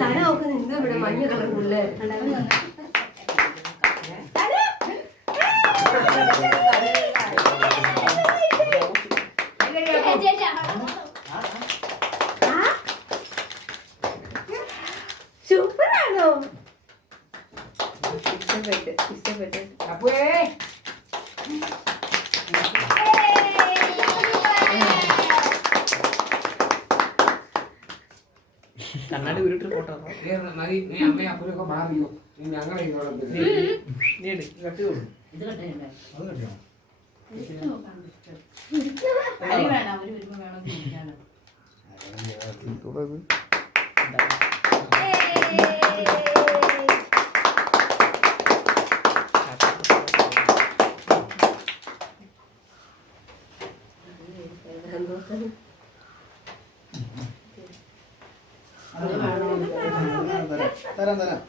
തല ഒക്കെ നിന്ന് ഇവിടെ മഞ്ഞ കളറുള്ളേ സൂപ്പറാണോ? ഇഷ്ടപ്പെട്ടു കണ്ണാടി ഉരുട്ട് ഫോട്ടോ നീ അമ്മയെ അപ്പനൊക്കെ മാറിയോ? നീ ഞങ്ങളെ തരാം